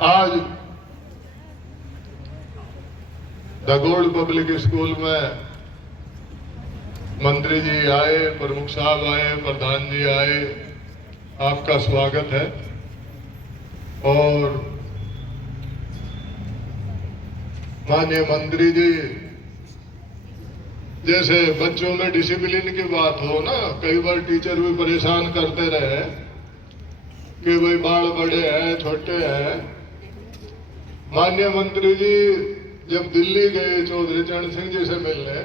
आज दगोड़ public school में मंत्री जी आए, प्रमुख साहब आए, प्रधान जी आए, आपका स्वागत है। और माननीय मंत्री जी, जैसे बच्चों में डिसिप्लिन की बात हो ना, कई बार टीचर भी परेशान करते रहे कि भाई बाल बड़े हैं, छोटे हैं। माननीय मंत्री जी जब दिल्ली गए चौधरी चरण सिंह जी से मिलने,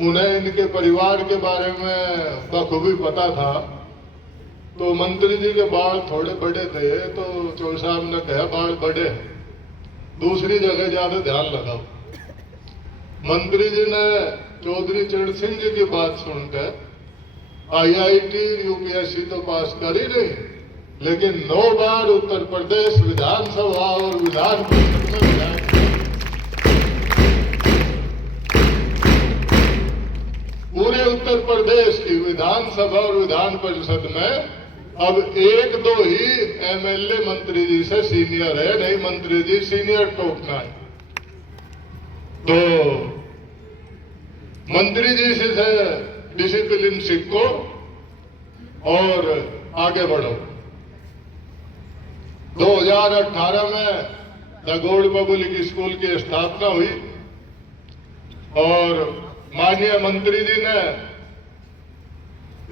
उन्हें इनके परिवार के बारे में बखूबी पता था। तो मंत्री जी के बाल थोड़े बड़े थे, तो चौधरी साहब ने कहा बाल बड़े, दूसरी जगह ज्यादा ध्यान लगाओ। मंत्री जी ने चौधरी चरण सिंह जी की बात सुनकर IIT UPSC तो पास कर ही नहीं, लेकिन 9 बार उत्तर प्रदेश विधानसभा और विधान परिषद में विधायक, पूरे उत्तर प्रदेश की विधानसभा और विधान परिषद में अब 1-2 ही MLA मंत्री जी से सीनियर है, नहीं मंत्री जी सीनियर टोकना है। तो मंत्री जी से डिसिप्लिन सीखो और आगे बढ़ो। 2018 में दगोड़ पब्लिक स्कूल की स्थापना हुई और माननीय मंत्री जी ने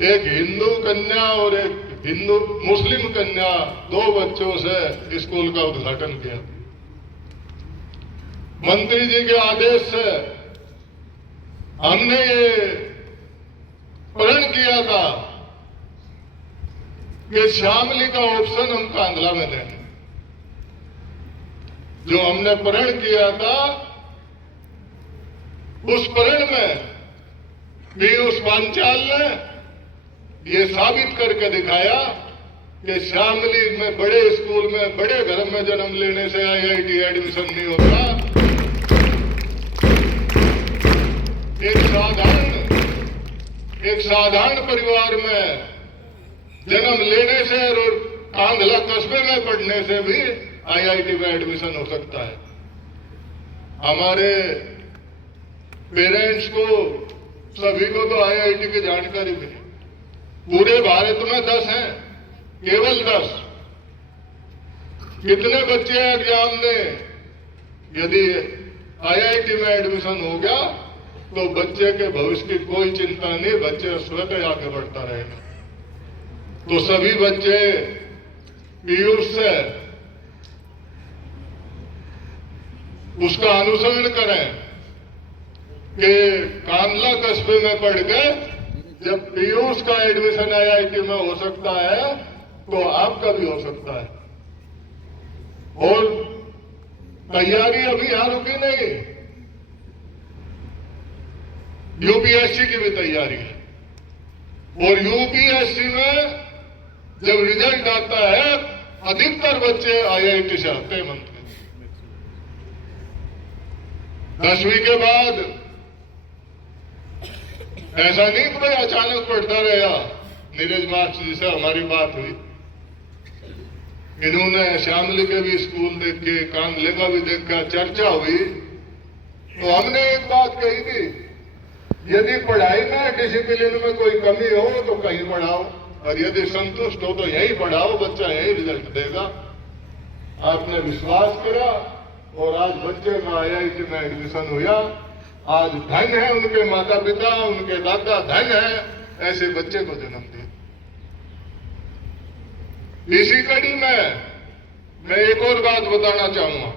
एक हिंदू कन्या और एक हिंदू मुस्लिम कन्या, 2 बच्चों से स्कूल का उद्घाटन किया। मंत्री जी के आदेश से हमने ये प्रण किया था कि शामली का ऑप्शन हम कांधला में देंगे। जो हमने प्रण किया था, उस प्रण में पीयूष पांचाल ने ये साबित करके दिखाया कि शामली में बड़े स्कूल में बड़े घर में जन्म लेने से IIT एडमिशन नहीं होता। एक साधारण परिवार में जन्म लेने से और कांधला कस्बे में पढ़ने से भी IIT में एडमिशन हो सकता है। हमारे पेरेंट्स को सभी को तो IIT की जानकारी मिली। पूरे भारत में 10 हैं, केवल 10। कितने बच्चे एग्जाम में, यदि IIT में एडमिशन हो गया तो बच्चे के भविष्य की कोई चिंता नहीं, बच्चे स्वतः आगे बढ़ता रहेगा। तो सभी बच्चे पीयूष से उसका अनुसरण करें कि कांधला कस्बे में पढ़ के जब पीयूष का एडमिशन IIT में हो सकता है तो आपका भी हो सकता है। और तैयारी अभी यहां रुकी नहीं, UPSC की भी तैयारी है। और UPSC में जब रिजल्ट आता है, अधिकतर बच्चे IIT से आते हैं मंत्री। 10वीं के बाद ऐसा नहीं कि भाई अचानक पढ़ता रहा। नीरज मास्टर जी से हमारी बात हुई, इन्होंने शामली के भी स्कूल देख के, कांधले का भी देखा, चर्चा हुई। तो हमने एक बात कही थी, यदि पढ़ाई में डिसिप्लिन में कोई कमी हो तो कहीं पढ़ाओ, और यदि संतुष्ट हो तो यही पढ़ाओ, बच्चा यही रिजल्ट देगा। आपने विश्वास किया और आज बच्चे का IIT में एडमिशन हुआ। आज धन है उनके माता पिता, उनके दादा धन है ऐसे बच्चे को जन्म दिया। इसी कड़ी में मैं एक और बात बताना चाहूंगा।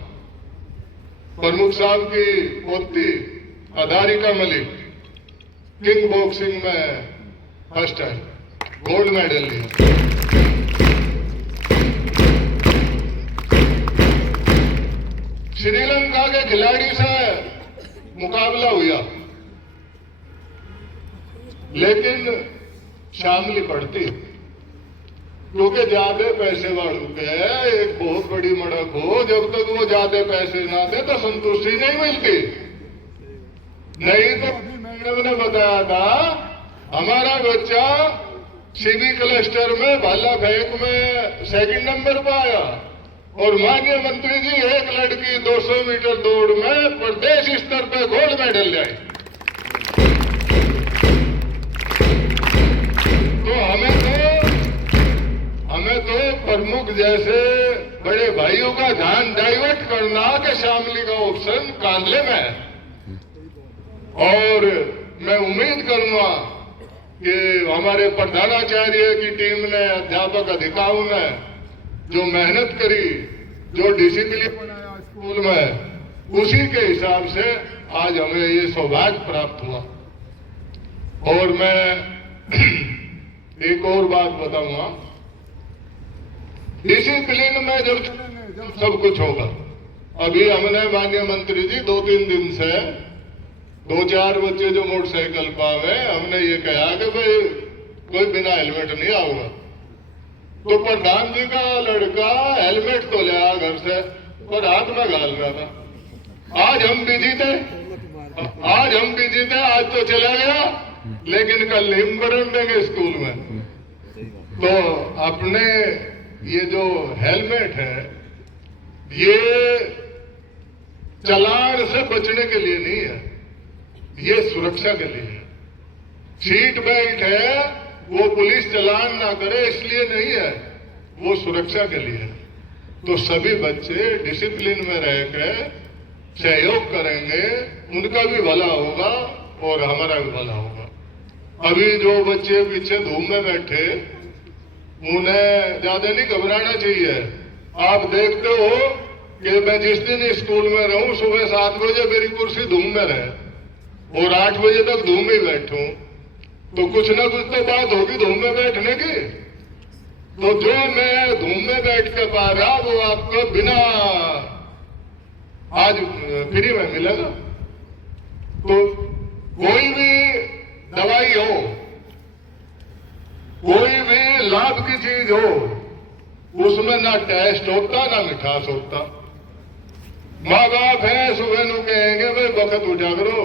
प्रमुख साहब की पोती अधारिका मलिक किंग बॉक्सिंग में फर्स्ट है, गोल्ड मेडल लिया। श्रीलंका के खिलाड़ी से मुकाबला हुआ, लेकिन शामली पड़ती, क्योंकि ज्यादा पैसे वालों के एक बहुत बड़ी मड़क हो, जब तक वो ज्यादा पैसे ना दे तो संतुष्टि नहीं मिलती। नहीं तो अभी मैडम ने बताया था, हमारा बच्चा CB क्लस्टर में भाला फेंक में 2nd नंबर पर आया और माननीय मंत्री जी, एक लड़की 200 मीटर दौड़ में प्रदेश स्तर पर गोल्ड मेडल लाई। तो हमें तो प्रमुख जैसे बड़े भाइयों का ध्यान डाइवर्ट करना कि शामली का ऑप्शन कांदले में है। और मैं उम्मीद करूंगा कि हमारे प्रधानाचार्य की टीम ने, अध्यापक अधिकारियों ने जो मेहनत करी, जो डिसिप्लिन बनाया स्कूल में, उसी के हिसाब से आज हमें ये सौभाग्य प्राप्त हुआ। और मैं एक और बात बताऊंगा, डिसिप्लिन में जब सब कुछ होगा। अभी हमने माननीय मंत्री जी 2-3 दिन से 2-4 बच्चे जो मोटरसाइकिल पावे, हमने ये कहा कि भाई कोई बिना हेलमेट नहीं आऊंगा। तो प्रधान जी का लड़का हेलमेट तो ले आया घर से, पर हाथ में गाल रहा था। आज हम बिजी थे, आज तो चला गया, लेकिन कल हिमबरन देंगे स्कूल में। तो अपने ये जो हेलमेट है, ये चालान से बचने के लिए नहीं है, ये सुरक्षा के लिए है। सीट बेल्ट है, वो पुलिस चालान ना करे इसलिए नहीं है, वो सुरक्षा के लिए है। तो सभी बच्चे डिसिप्लिन में रहकर सहयोग करेंगे, उनका भी भला होगा और हमारा भी भला होगा। अभी जो बच्चे पीछे धूम में बैठे, उन्हें ज्यादा नहीं घबराना चाहिए। आप देखते हो कि मैं जिस दिन स्कूल में रहूं, सुबह 7 बजे मेरी कुर्सी धूम में रहे और 8 बजे तक धूम में बैठूं, तो कुछ ना कुछ तो बात होगी धूम में बैठने की। तो जो मैं धूम में बैठ के पा रहा, वो आपको बिना आज फ्री में मिलेगा। तो कोई भी दवाई हो, कोई भी लाभ की चीज हो, उसमें ना टेस्ट होता ना मिठास होता। माँ बाप है, सुबह नु कहेंगे भाई वक्त उठा करो,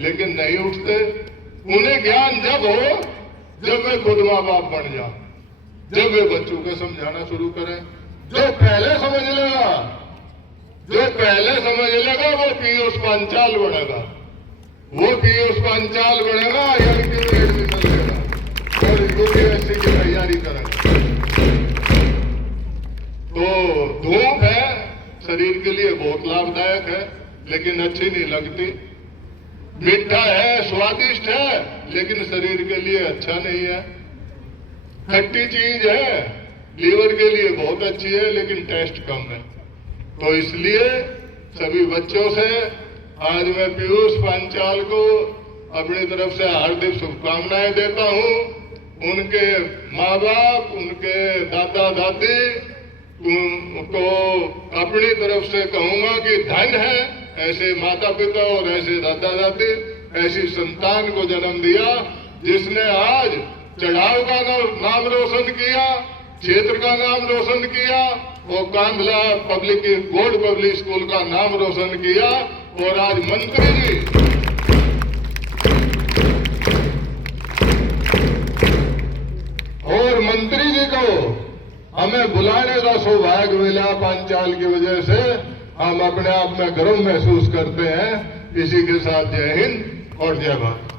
लेकिन नहीं उठते। उन्हें ज्ञान जब हो जब वे खुद माँ बाप बन जाओ, जब वे बच्चों को समझाना शुरू करें। जो पहले समझ लेगा वो पीयूष पांचाल बनेगा, वो पीयूष पांचाल बनेगा, एलटी में एडमिशन लेगा और यूपीएससी की तैयारी करेगा। तो धूप है, शरीर के लिए बहुत लाभदायक है, लेकिन अच्छी नहीं लगती। मीठा है, स्वादिष्ट है, लेकिन शरीर के लिए अच्छा नहीं है। खट्टी चीज है, लीवर के लिए बहुत अच्छी है, लेकिन टेस्ट कम है। तो इसलिए सभी बच्चों से आज मैं पीयूष पांचाल को अपनी तरफ से हार्दिक शुभकामनाएं देता हूं। उनके माँ बाप, उनके दादा दादी को अपनी तरफ से कहूंगा कि धन है ऐसे माता पिता और ऐसे दादा दादी, ऐसी संतान को जन्म दिया जिसने आज चढ़ाव का नाम रोशन किया, क्षेत्र का नाम रोशन किया और कांधला गोल्ड पब्लिक स्कूल का नाम रोशन किया। और आज मंत्री जी को हमें बुलाने का सौभाग्य मिला पांचाल की वजह से, हम अपने आप में गर्व महसूस करते हैं। इसी के साथ जय हिंद और जय भारत।